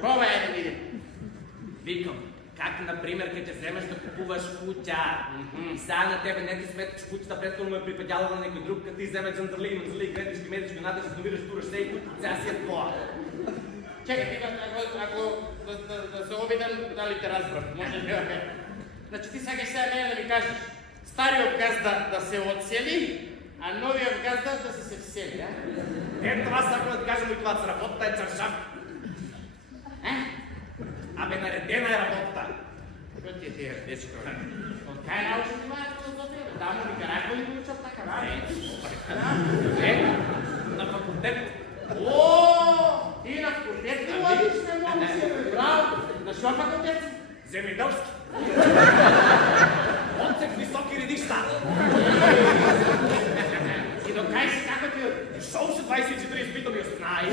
Пробай да видим. Викам, как, например, като вземеш да купуваш кутя. И сега на тебе не ти сметка, че кутята предствено ме припадяла на някой друг, като ти вземе джандрали, гледаш, медички, надаш, домираш, тураш се и кутя си е твоя. Чекай, ако да се обидам, дали те разбрах, може ли да ме? Значи ти сега мене да ми кажеш, старият газда да се отсели, а новият газда да се всели, а? Ето това сега да кажем и това, с работата е чаршав. Абе, наредена е работата. Какво ти е тия редечи, това? От кай научи това е философия? Да, му Никарагва ли го учат така, На факултет. О, ти на факултет ли ходиш, не мога си, браво! На що факултет? Земеделски. Отсек високи редища. И до кай си, како ти? Шоу ще 24 изпитам и останай.